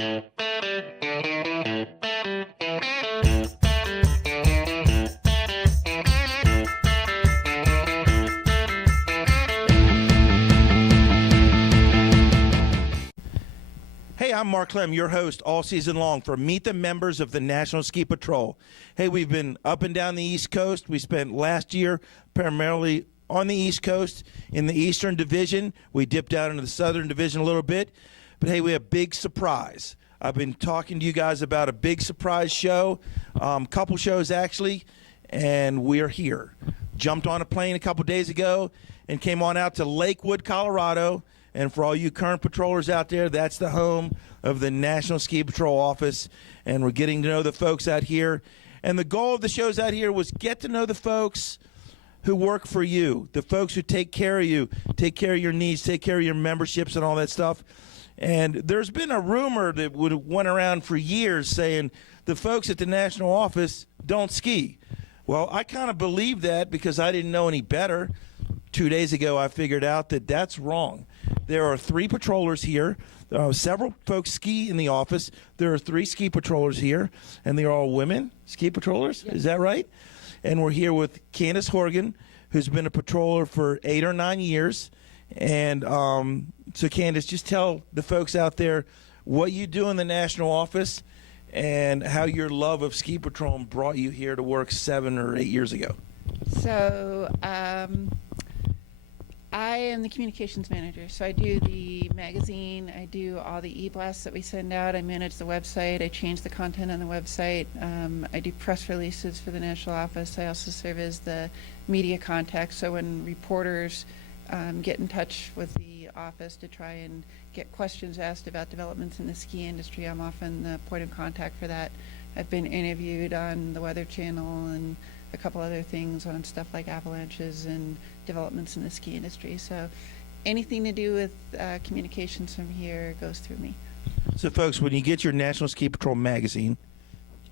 Hey, I'm Mark Clem, your host all season long for Meet the Members of the National Ski Patrol. Hey, we've been up and down the East Coast. We spent last year primarily on the East Coast in the Eastern Division. We dipped out into the Southern Division a little bit. But, hey, we have a big surprise. I've been talking to you guys about a big surprise show, couple shows actually, and we're here. Jumped on a plane a couple days ago and came on out to Lakewood, Colorado. And for all you current patrollers out there, that's the home of the National Ski Patrol office. And we're getting to know the folks out here. And the goal of the shows out here was get to know the folks who work for you, the folks who take care of you, take care of your needs, take care of your memberships and all that stuff. And there's been a rumor that went around for years saying the folks at the national office don't ski. Well, I kind of believe that because I didn't know any better. 2 days ago, I figured out that that's wrong. There are 3 patrollers here. Several folks ski in the office. There are 3 ski patrollers here, and they're all women ski patrollers. Yes. Is that right? And we're here with Candace Horgan, who's been a patroller for 8 or 9 years. And so, Candace, just tell the folks out there what you do in the national office and how your love of ski patrol brought you here to work 7 or 8 years ago. So I am the communications manager. So I do the magazine, I do all the e-blasts that we send out, I manage the website, I change the content on the website, I do press releases for the national office. I also serve as the media contact, so when reporters get in touch with the office to try and get questions asked about developments in the ski industry, I'm often the point of contact for that. I've been interviewed on the Weather Channel and a couple other things on stuff like avalanches and developments in the ski industry. So anything to do with communications from here goes through me. So, folks, when you get your National Ski Patrol magazine,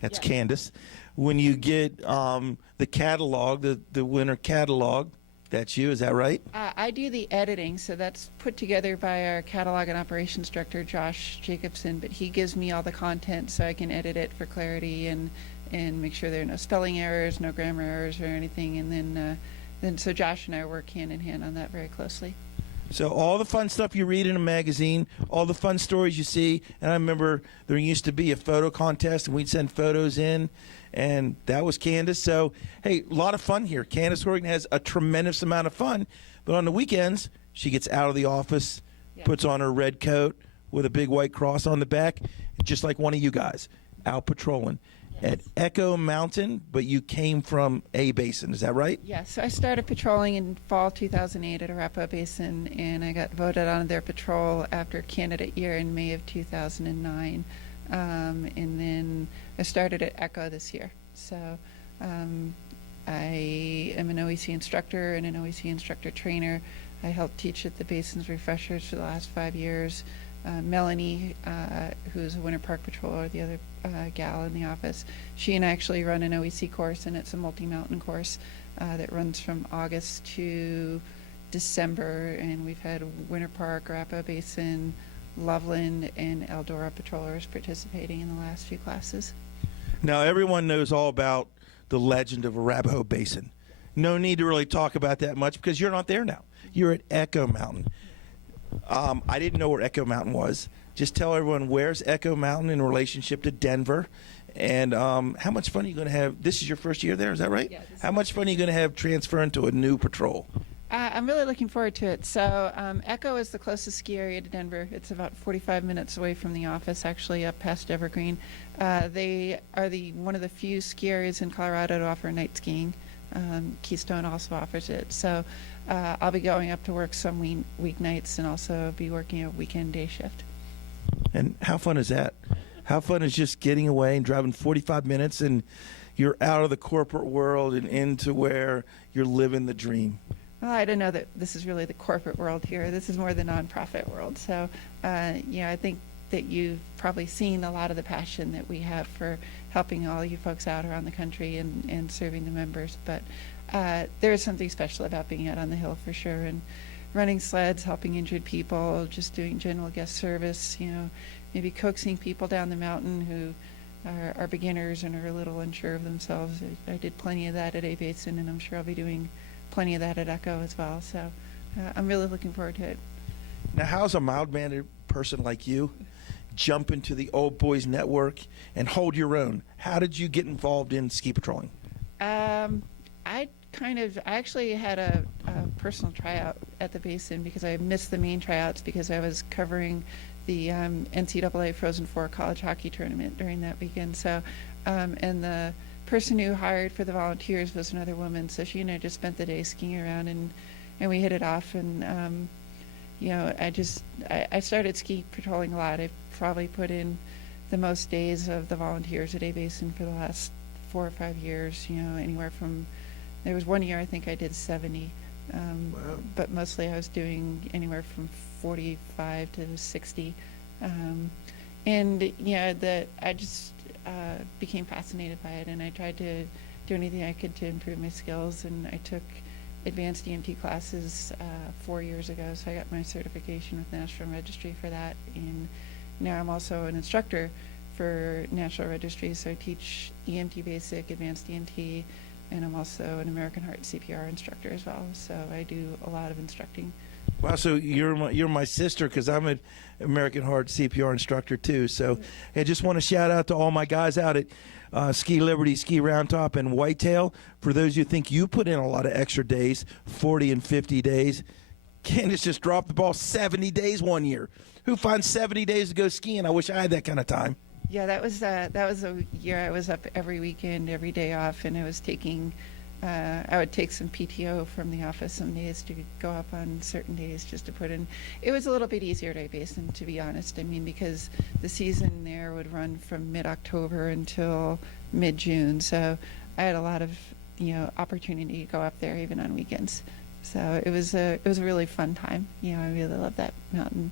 that's yes. Candace. When you get the catalog, the winter catalog, that's you. Is that right? I do the editing, so that's put together by our catalog and operations director, Josh Jacobson, but he gives me all the content so I can edit it for clarity and make sure there are no spelling errors, no grammar errors or anything. And then so Josh and I work hand in hand on that very closely. So all the fun stuff you read in a magazine, all the fun stories you see, and I remember there used to be a photo contest, and we'd send photos in, and that was Candace. So, hey, a lot of fun here. Candace Horgan has a tremendous amount of fun, but on the weekends, she gets out of the office, puts on her red coat with a big white cross on the back, just like one of you guys, out patrolling. At Echo Mountain, but you came from A Basin, is that right? Yes, so I started patrolling in fall 2008 at Arapahoe Basin, and I got voted on their patrol after candidate year in May of 2009. And then I started at Echo this year. So I am an OEC instructor and an OEC instructor trainer. I helped teach at the Basin's refreshers for the last 5 years. Melanie, who's a Winter Park patroller, the other gal in the office, she and I actually run an OEC course, and it's a multi-mountain course that runs from August to December, and we've had Winter Park, Arapahoe Basin, Loveland, and Eldora patrollers participating in the last few classes. Now, everyone knows all about the legend of Arapahoe Basin. No need to really talk about that much because you're not there now. You're at Echo Mountain. I didn't know where Echo Mountain was. Just tell everyone, where's Echo Mountain in relationship to Denver, and how much fun are you going to have? This is your first year there, is that right? Yeah. How much fun are you going to have transferring to a new patrol? I'm really looking forward to it. So Echo is the closest ski area to Denver. It's about 45 minutes away from the office, actually, up past Evergreen. They are one of the few ski areas in Colorado to offer night skiing. Keystone also offers it. So I'll be going up to work some weeknights and also be working a weekend day shift. And how fun is that? How fun is just getting away and driving 45 minutes and you're out of the corporate world and into where you're living the dream? Well, I don't know that this is really the corporate world here. This is more the nonprofit world. So, I think that you've probably seen a lot of the passion that we have for helping all you folks out around the country and serving the members. But there is something special about being out on the hill for sure, and running sleds, helping injured people, just doing general guest service, maybe coaxing people down the mountain who are beginners and are a little unsure of themselves. I did plenty of that at A Basin, and I'm sure I'll be doing plenty of that at Echo as well. So I'm really looking forward to it. Now, how's a mild-mannered person like you jump into the Old Boys Network and hold your own? How did you get involved in ski patrolling? I actually had a personal tryout at the Basin because I missed the main tryouts because I was covering the NCAA Frozen Four college hockey tournament during that weekend. So, and the person who hired for the volunteers was another woman, so she and I just spent the day skiing around, and we hit it off. And I started ski patrolling a lot. I probably put in the most days of the volunteers at A Basin for the last 4 or 5 years. Anywhere from, there was 1 year I think I did 70, Wow. but mostly I was doing anywhere from 45 to 60. I just became fascinated by it, and I tried to do anything I could to improve my skills, and I took advanced EMT classes 4 years ago, so I got my certification with National Registry for that, and now I'm also an instructor for National Registry, so I teach EMT Basic, Advanced EMT, and I'm also an American Heart CPR instructor as well, so I do a lot of instructing. Wow, so you're my sister, because I'm an American Heart CPR instructor too. So I just want to shout out to all my guys out at Ski Liberty, Ski Round Top, and Whitetail. For those who think you put in a lot of extra days, 40 and 50 days, Candace just dropped the ball 70 days 1 year. Who finds 70 days to go skiing? I wish I had that kind of time. Yeah, that was a year I was up every weekend, every day off, and I was taking. I would take some PTO from the office some days to go up on certain days just to put in. It was a little bit easier at A Basin, to be honest. I mean, because the season there would run from mid-October until mid-June, so I had a lot of opportunity to go up there even on weekends. So it was a really fun time. I really love that mountain.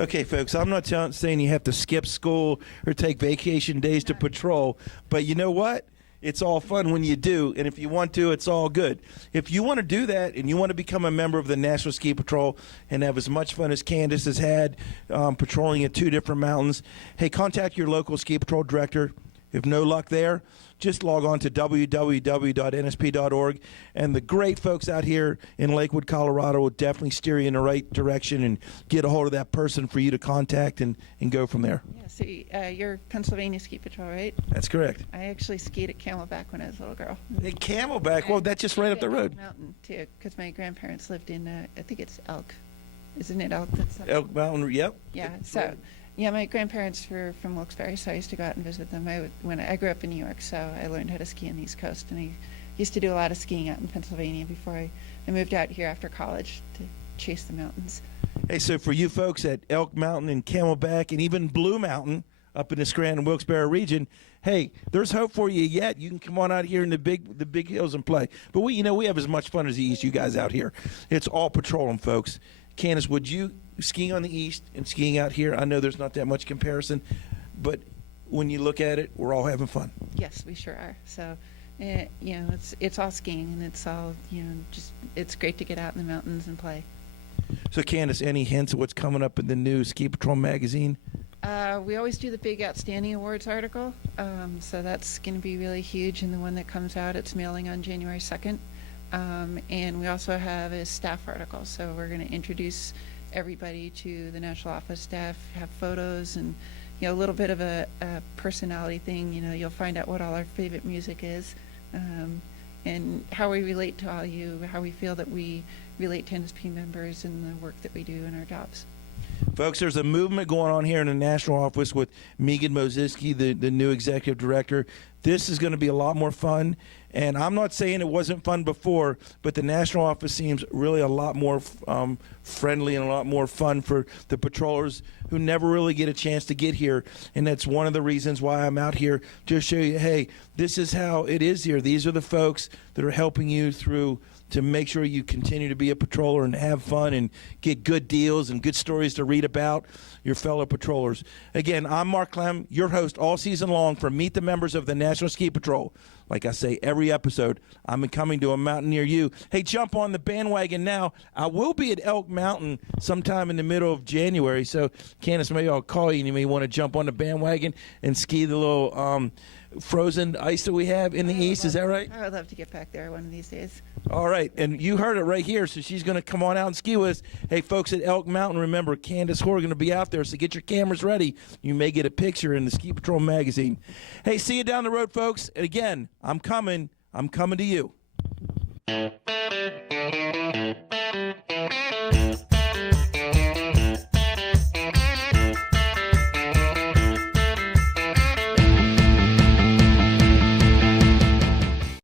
Okay, folks, I'm not saying you have to skip school or take vacation days to patrol, but you know what? It's all fun when you do, and if you want to, it's all good. If you want to do that and you want to become a member of the National Ski Patrol and have as much fun as Candace has had patrolling at 2 different mountains, hey, contact your local ski patrol director. If no luck there, just log on to www.nsp.org, and the great folks out here in Lakewood, Colorado will definitely steer you in the right direction and get a hold of that person for you to contact and go from there. Yeah, so you're Pennsylvania Ski Patrol, right? That's correct. I actually skied at Camelback when I was a little girl. Hey, Camelback, well, that's just right up the road. Mountain, too, because my grandparents lived in, I think it's Elk. Isn't it Elk? That's Elk Mountain, yep. Yeah, so... Yeah, my grandparents were from Wilkes-Barre, so I used to go out and visit them. When I grew up in New York, so I learned how to ski on the East Coast, and I used to do a lot of skiing out in Pennsylvania before I moved out here after college to chase the mountains. Hey, so for you folks at Elk Mountain and Camelback and even Blue Mountain up in the Scranton, Wilkes-Barre region, hey, there's hope for you yet. You can come on out here in the big hills and play. But we have as much fun as the East, you guys out here. It's all patrolling, folks. Candace, would you skiing on the East and skiing out here? I know there's not that much comparison, but when you look at it, we're all having fun. Yes, we sure are. So, it's all skiing, and it's all it's great to get out in the mountains and play. So, Candace, any hints of what's coming up in the new Ski Patrol magazine? We always do the big Outstanding Awards article, so that's going to be really huge. And the one that comes out, it's mailing on January 2nd. And we also have a staff article, so we're going to introduce everybody to the national office staff, have photos, and a little bit of a personality thing. You'll find out what all our favorite music is, and how we relate to all you, how we feel that we relate to NSP members and the work that we do in our jobs. Folks, there's a movement going on here in the national office with Megan Moziski, the new executive director. This is going to be a lot more fun. And I'm not saying it wasn't fun before, but the national office seems really a lot more friendly and a lot more fun for the patrollers who never really get a chance to get here. And that's one of the reasons why I'm out here to show you, hey, this is how it is here. These are the folks that are helping you through to make sure you continue to be a patroller and have fun and get good deals and good stories to read about your fellow patrollers. Again, I'm Mark Clem, your host all season long for Meet the Members of the National Ski Patrol. Like I say every episode, I'm coming to a mountain near you. Hey, jump on the bandwagon now. I will be at Elk Mountain sometime in the middle of January. So, Candace, maybe I'll call you and you may want to jump on the bandwagon and ski the little frozen ice that we have in the east. Is that right? I would love to get back there one of these days. All right. And you heard it right here. So she's going to come on out and ski with us. Hey, folks at Elk Mountain, remember, Candace Horgan will be out there. So get your cameras ready. You may get a picture in the Ski Patrol magazine. Hey, see you down the road, folks. And again, I'm coming to you.